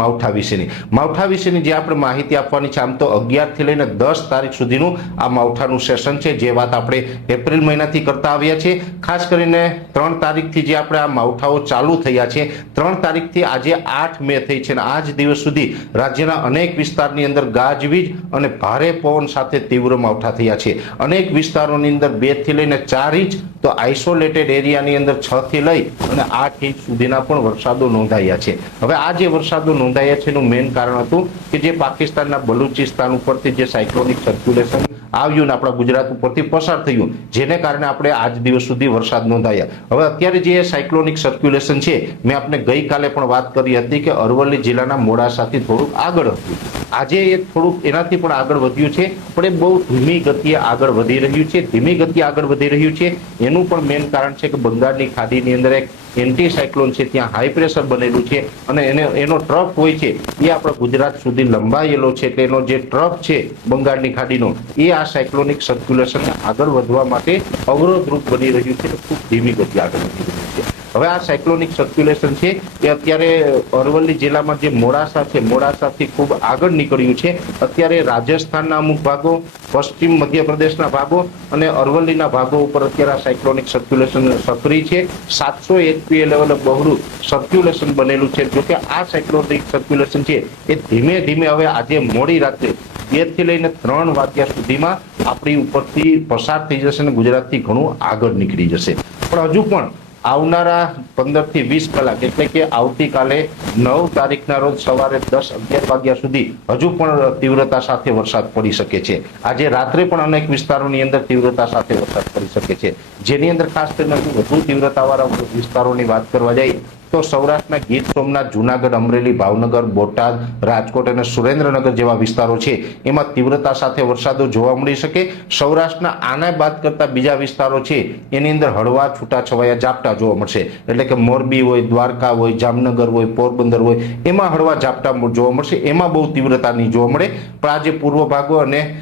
માવઠા વિશેની. માવઠા વિશેની જે આપણે માહિતી આપવાની છે, આમ તો અગિયારથી લઈને દસ તારીખ સુધીનું આ માવઠાનું સેશન છે, જે વાત આપણે એપ્રિલ મહિનાથી કરતા આવ્યા છીએ. ખાસ કરીને ત્રણ તારીખથી જે આપણે આ માવઠાઓ ચાલુ થયા છે, ત્રણ તારીખથી આજે આઠ મે થઈ છે અને આજ દિવસ સુધી રાજ્યના અનેક વિસ્તારની અંદર ગાજવીજ અને ભારે પવન સાથે તીવ્ર માવઠા થયા છે. અનેક વિસ્તારોની અંદર બેથી લઈને ચાર ઇંચ તો આઇસોલેટેડ એરિયાની અંદર છ થી લઈ અને આઠ ઇંચ સુધીના પણ વરસાદો નોંધાયા છે. હવે આ જે વરસાદો નોંધાયા છે એનું મેઇન કારણ હતું કે જે પાકિસ્તાનના બલુચિસ્તાન ઉપરથી જે સાયક્લોનિક સર્ક્યુલેશન આવ્યું ને આપણા ગુજરાત ઉપરથી પસાર થયું, જેને કારણે આપણે આજ દિવસ સુધી વરસાદ નોંધાયા. હવે અત્યારે જે સાયક્લોનિક સર્ક્યુલેશન છે, મેં આપણે ગઈકાલે પણ વાત કરી હતી કે અરવલ્લી જિલ્લાના મોડાસાથી થોડુંક આગળ હતું. આજે એ થોડુંક એનાથી પણ આગળ વધ્યું છે, પણ એ બહુ ધીમી ગતિએ આગળ વધી રહ્યું છે. ધીમી ગતિએ આગળ વધી રહ્યું છે, એનું પણ મેઇન કારણ છે કે બંગાળની ખાડીની અંદર એક એન્ટી સાયક્લોન છે, ત્યાં હાઈ પ્રેશર બનેલું છે અને એને, એનો ટ્રફ હોય છે, એ આપણા ગુજરાત સુધી લંબાયેલો છે. એટલે એનો જે ટ્રફ છે બંગાળની ખાડીનો, એ આ સાયક્લોનિક સર્ક્યુલેશન આગળ વધવા માટે અવરોધરૂપ બની રહ્યું છે ખૂબ ધીમી ગતિ આગળ વધી રહ્યું છે. હવે આ સાયક્લોનિક સર્ક્યુલેશન છે, એ અત્યારે અરવલ્લી જિલ્લામાં જે મોડાસા છે, મોડાસાથી ખૂબ આગળ નીકળ્યું છે. અત્યારે રાજસ્થાનના અમુક ભાગો, પશ્ચિમ મધ્યપ્રદેશના ભાગો અને અરવલ્લીના ભાગો ઉપર અત્યારે આ સાયક્લોનિક સર્ક્યુલેશન સક્રિય છે. સાતસો એચપીએ લેવલે બહોળું સર્ક્યુલેશન બનેલું છે. જોકે આ સાયક્લોનિક સર્ક્યુલેશન છે, એ ધીમે ધીમે હવે આજે મોડી રાત્રે બેથી લઈને ત્રણ વાગ્યા સુધીમાં આપણી ઉપરથી પસાર થઈ જશે અને ગુજરાતથી ઘણું આગળ નીકળી જશે. પણ હજુ પણ આવનારા પંદરથી વીસ કલાક, એટલે કે આવતીકાલે નવ તારીખના રોજ સવારે દસ અગિયાર વાગ્યા સુધી હજુ પણ તીવ્રતા સાથે વરસાદ પડી શકે છે. આજે રાત્રે પણ અનેક વિસ્તારોની અંદર તીવ્રતા સાથે વરસાદ પડી શકે છે. જેની અંદર ખાસ કરીને વધુ તીવ્રતાવાળા વિસ્તારોની વાત કરવા જઈએ તો સૌરાષ્ટ્રના ગીર સોમનાથ, જુનાગઢ, અમરેલી, ભાવનગર, બોટાદ, રાજકોટ અને સુરેન્દ્રનગર જેવા વિસ્તારો છે. એમાં તીવ્રતા સાથે વરસાદો જોવા મળી શકે. સૌરાષ્ટ્રના આને બાદ કરતા બીજા વિસ્તારો છે, એની અંદર હળવા, છૂટાછવાયા ઝાપટા જોવા મળશે. એટલે કે મોરબી હોય, દ્વારકા હોય, જામનગર હોય, પોરબંદર હોય, એમાં હળવા ઝાપટા જોવા મળશે. એમાં બહુ તીવ્રતા નહીં જોવા મળે. પણ આજે પૂર્વ ભાગો અને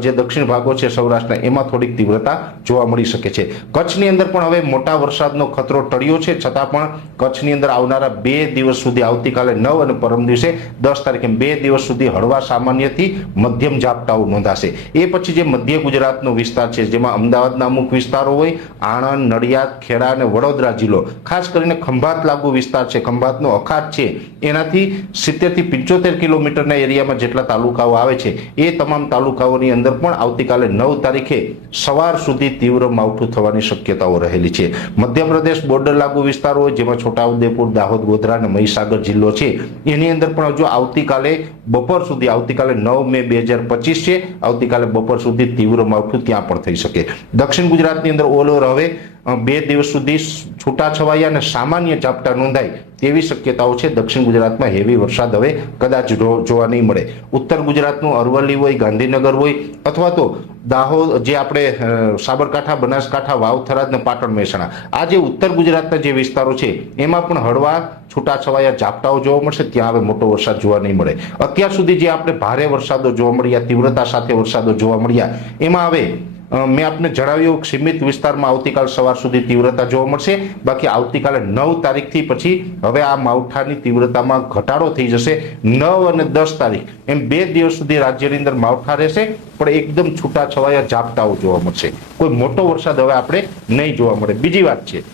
જે દક્ષિણ ભાગો છે સૌરાષ્ટ્રના, એમાં થોડીક તીવ્રતા જોવા મળી શકે છે. કચ્છની અંદર પણ હવે મોટા વરસાદનો ખતરો ટળ્યો છે, છતાં પણ કચ્છની અંદર આવનારા બે દિવસ સુધી આવતીકાલે નવ અને પરમ દિવસે દસ તારીખે બે દિવસ સુધી હળવા સામાન્યથી મધ્યમ ઝાપટાઓ નોંધાશે. એ પછી જે મધ્ય ગુજરાતનો વિસ્તાર છે, જેમાં અમદાવાદના અમુક વિસ્તારો હોય, આણંદ, નડિયાદ, ખેડા અને વડોદરા જિલ્લો, ખાસ કરીને ખંભાત લાગુ વિસ્તાર છે, ખંભાતનો અખાત છે, એનાથી સિત્તેરથી પંચોતેર કિલોમીટરના એરિયામાં જેટલા તાલુકાઓ આવે છે, એ તમામ તાલુકાઓની અંદર પણ આવતીકાલે નવ તારીખે સવાર સુધી તીવ્ર માવઠું થવાની શક્યતાઓ રહેલી છે. મધ્યપ્રદેશ બોર્ડર લાગુ વિસ્તારો જેમાં છોટાઉદેપુર, દાહોદ, ગોધરા અને મહીસાગર જિલ્લો છે. એની અંદર પણ હજુ આવતીકાલે બપોર સુધી આવતીકાલે નવ મે બે હજાર પચીસ છે. આવતીકાલે બપોર સુધી તીવ્ર માવઠું ત્યાં પણ થઈ શકે. દક્ષિણ ગુજરાતની અંદર ઓલ ઓવર હવે બે દિવસ સુધી છૂટાછવાયા અને સામાન્ય ઝાપટા નોંધાય તેવી શક્યતાઓ છે. દક્ષિણ ગુજરાતમાં હેવી વરસાદ હવે કદાચ જોવા નહીં મળે. ઉત્તર ગુજરાતનું અરવલ્લી હોય, ગાંધીનગર હોય અથવા તો દાહોદ, જે આપણે સાબરકાંઠા, બનાસકાંઠા, વાવથરાદ ને પાટણ મહેસાણા, આ જે ઉત્તર ગુજરાતના જે વિસ્તારો છે, એમાં પણ હળવા છૂટાછવાયા ઝાપટાઓ જોવા મળશે, ત્યાં હવે મોટો વરસાદ જોવા નહીં મળે. અત્યાર સુધી જે આપણે ભારે વરસાદો જોવા મળ્યા, તીવ્રતા સાથે વરસાદો જોવા મળ્યા, એમાં હવે મેં આપને જણાવ્યું સીમિત વિસ્તારમાં આવતીકાલ સવાર સુધી તીવ્રતા જોવા મળશે. બાકી આવતીકાલે નવ તારીખથી પછી હવે આ માવઠાની તીવ્રતામાં ઘટાડો થઈ જશે. નવ અને દસ તારીખ એમ બે દિવસ સુધી રાજ્યની અંદર માવઠા રહેશે, પણ એકદમ છૂટાછવાયા ઝાપટાઓ જોવા મળશે. કોઈ મોટો વરસાદ હવે આપણે નહીં જોવા મળે. બીજી વાત છે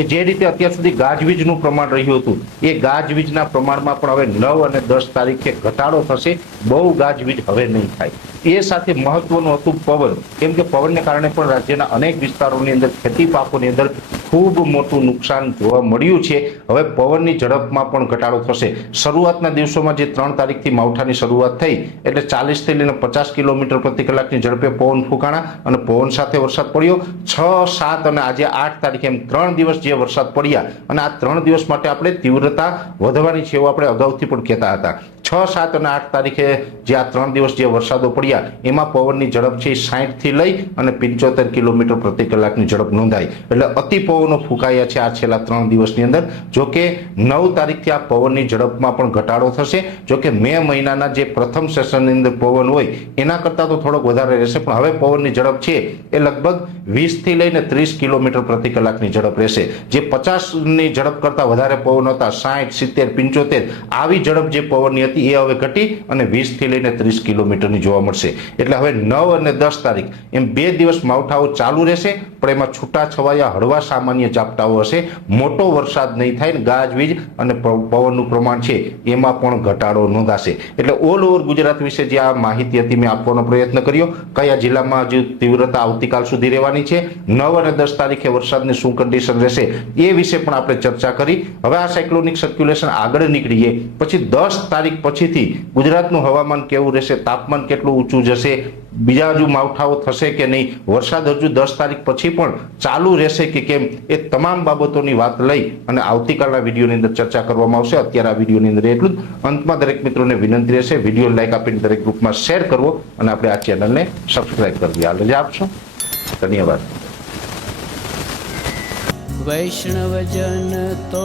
કે જે રીતે અત્યાર સુધી ગાજવીજનું પ્રમાણ રહ્યું હતું, એ ગાજવીજના પ્રમાણમાં પણ હવે નવ અને દસ તારીખે ઘટાડો થશે, બહુ ગાજવીજ હવે નહીં થાય. એ સાથે મહત્વનું હતું પવન. કેમ કે પવનને કારણે પણ રાજ્યના અનેક વિસ્તારોની અંદર ખેતી પાકોની અંદર ખૂબ મોટું નુકસાન જોવા મળ્યું છે. હવે પવનની ઝડપમાં પણ ઘટાડો થશે. શરૂઆતના દિવસોમાં જે ત્રણ તારીખથી માવઠાની શરૂઆત થઈ, એટલે ચાલીસથી લઈને પચાસ કિલોમીટર પ્રતિ કલાકની ઝડપે પવન ફૂંકાણા અને પવન સાથે વરસાદ પડ્યો. છ, સાત અને આજે આઠ તારીખે એમ ત્રણ દિવસ જે વરસાદ પડ્યા. અને આ ત્રણ દિવસ માટે આપણે તીવ્રતા વધવાની છે એવું આપણે અગાઉથી પણ કહેતા હતા. છ, સાત અને આઠ તારીખે જે આ ત્રણ દિવસ જે વરસાદો પડ્યા, એમાં પવનની ઝડપ છે સાઠથી લઈ અને પંચોતેર કિલોમીટર પ્રતિ કલાકની ઝડપ નોંધાઈ. એટલે અતિ પવનો ફૂંકાયા છે આ છેલ્લા ત્રણ દિવસની અંદર. જો કે નવ તારીખથી આ પવનની ઝડપમાં પણ ઘટાડો થશે. જો કે મે મહિનાના જે પ્રથમ સેશનની અંદર પવન હોય, એના કરતાં તો થોડોક વધારે રહેશે. પણ હવે પવનની ઝડપ છે એ લગભગ વીસથી લઈને ત્રીસ કિલોમીટર પ્રતિ કલાકની ઝડપ રહેશે. જે પચાસની ઝડપ કરતાં વધારે પવન હતા સાઠ સિત્તેર, પંચોતેર, આવી ઝડપ જે પવનની હતી એ હવે ઘટી અને વીસથી લઈને ત્રીસ કિલોમીટરની જોવા મળશે. એટલે હવે નવ અને દસ તારીખ, એમ બે દિવસ માવઠાઓ ચાલુ રહેશે, પણ એમાં છૂટા છવાયા હળવા સામાન્ય ઝાપટાઓ હશે. મોટો વરસાદ નહીં થાય ને ગાજવીજ અને પવનનું પ્રમાણ છે, એમાં પણ ઘટાડો નોંધાશે. એટલે ઓલ ઓવર ગુજરાત વિશે જે આ માહિતી હતી, મેં આપવાનો પ્રયત્ન કર્યો. કયા જિલ્લામાં હજુ તીવ્રતા આવતીકાલ સુધી રહેવાની છે? નવ અને દસ તારીખે વરસાદની શું કન્ડિશન રહેશે, એ વિશે પણ આપણે ચર્ચા કરી. હવે આ સાયક્લોનિક સર્ક્યુલેશન આગળ નીકળીએ. પછી દસ તારીખ પછીથી ગુજરાતનું હવામાન કેવું રહેશે, તાપમાન કેટલું ઊંચું જશે, બીજા હજુ માવઠાઓ થશે કે નહીં, વરસાદ હજુ દસ તારીખ પછી પણ ચાલુ રહેશે કે કેમ, એ તમામ બાબતોની વાત લઈ અને આવતીકાલના વિડીયોની અંદર ચર્ચા કરવામાં આવશે. અત્યારે આ વિડીયોની અંદર એટલું જ. અંતમાં દરેક મિત્રોને વિનંતી રહેશે, વીડિયો લાઈક આપીને દરેક ગ્રુપમાં શેર કરવો અને આપણે આ ચેનલને સબસ્ક્રાઇબ કરવી. આ રજા આપશો. ધન્યવાદ. વૈષ્ણવજન તો